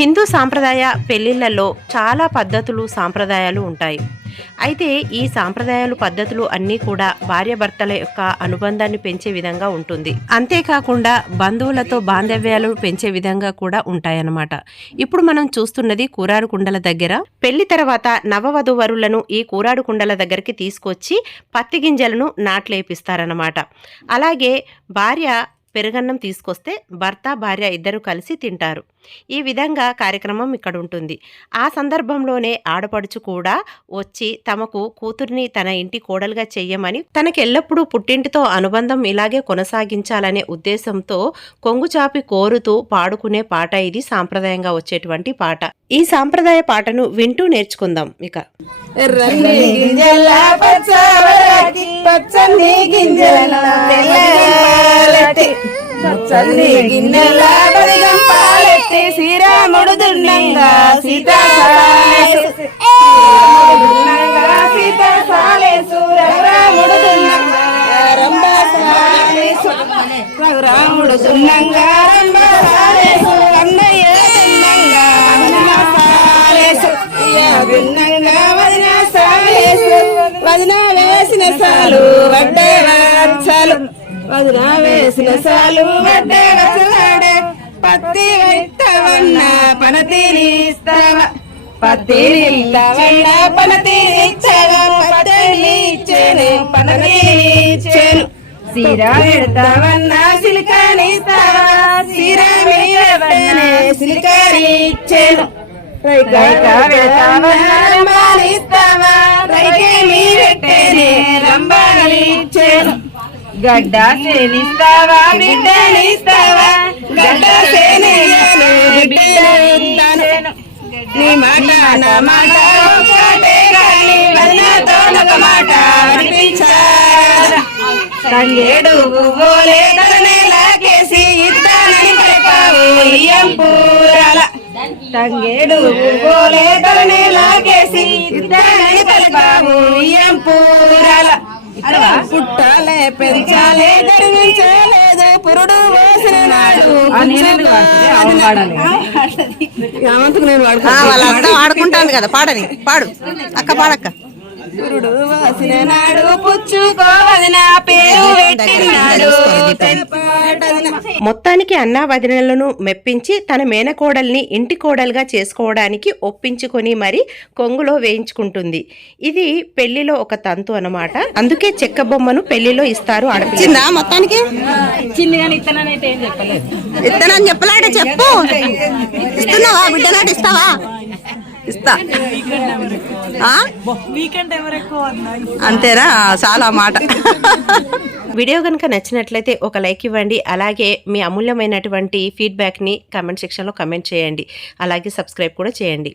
హిందూ సాంప్రదాయ పెళ్ళిళ్ళలో చాలా పద్ధతులు సాంప్రదాయాలు ఉంటాయి. అయితే ఈ సాంప్రదాయాలు పద్ధతులు అన్నీ కూడా భార్యాభర్తల యొక్క అనుబంధాన్ని పెంచే విధంగా ఉంటుంది. అంతేకాకుండా బంధువులతో బాంధవ్యాలు పెంచే విధంగా కూడా ఉంటాయన్నమాట. ఇప్పుడు మనం చూస్తున్నది కూరాడు కుండల దగ్గర. పెళ్ళి తర్వాత నవవధువరులను ఈ కూరాడు కుండల దగ్గరికి తీసుకొచ్చి పత్తి గింజలను నాట్లేపిస్తారన్నమాట. అలాగే భార్య పెరుగన్నం తీసుకొస్తే భర్త భార్య ఇద్దరు కలిసి తింటారు. ఈ విధంగా కార్యక్రమం ఇక్కడ ఉంటుంది ఆ సందర్భంలోనే ఆడపడుచు కూడా వచ్చి తమకు కూతుర్ని తన ఇంటి కోడలుగా చెయ్యమని తనకెల్లప్పుడూ పుట్టింటితో అనుబంధం ఇలాగే కొనసాగించాలనే ఉద్దేశంతో కొంగు చాపి కోరుతూ పాడుకునే పాట ఇది సాంప్రదాయంగా వచ్చేటువంటి పాట. ఈ సాంప్రదాయ పాటను వింటూ నేర్చుకుందాం ఇక. గింజల పచ్చని గింజల గిన్నెల బలిగం పాలెత్తి శ్రీరాముడు దున్నంగా సీతా సాలేసు దున్నంగా సీతా సాలేసు రఘురాముడు దున్నంగా రఘురాముడు అన్నయ్య వదిన సాలేసు అయ్యా దున్నంగా వదిన సాలేసు వదిన వేసిన సాలు వడ్డే వదిన వేసిన సాలు వడ్డే పత్తి విత్తవన్న పనతీని ఇస్తావా. పత్తిని ఇస్తావన్న పనతీని ఇచ్చావా? పత్తిని ఇచ్చేనే పనతీని ఇచ్చేను. సీరా పెడతావన్నా సిలికాని ఇస్తావా? సీరా రైకే మీ పెట్టేనే గడ్డ సేనిస్తావా? బిడ్డనిస్తావా? గడ్డ సేనేయను బిడ్డనిస్తాను. నీ మాట నా మాట ఒక్కటే ఒక మాట తంగేడు పువ్వులే తలనేలాకేసి తంగేడు పువ్వులే తలనేలాకేసి ఇద్దానని పెంచాలే గర్వించలేదు పురుడు పోసిన నాడు ఏమంతకు నేను వాళ్ళంతా ఆడుకుంటాను కదా పాడని పాడు. అక్క పాడక్క. పురుడు వాసిన నాడు పుచ్చుకోవది నా పేరు పెట్టినాడు. మొత్తానికి అన్నా వదినలను మెప్పించి తన మేనకోడల్ని ఇంటి కోడలుగా చేసుకోవడానికి ఒప్పించుకొని మరి కొంగులో వేయించుకుంటుంది. ఇది పెళ్ళిలో ఒక తంతు అన్నమాట. అందుకే చెక్క బొమ్మను పెళ్ళిలో ఇస్తారు ఆడపిల్ల. మొత్తానికి? ఇస్తానని చెప్పలాట చెప్పు. ఇస్తున్నావా? బిడ్డలాట ఇస్తావా? ఇస్తా. అంతేనా చాలా మాట. వీడియో కనుక నచ్చినట్లయితే ఒక లైక్ ఇవ్వండి. అలాగే మీ అమూల్యమైనటువంటి ఫీడ్బ్యాక్ని కమెంట్ సెక్షన్లో కమెంట్ చేయండి. అలాగే సబ్స్క్రైబ్ కూడా చేయండి.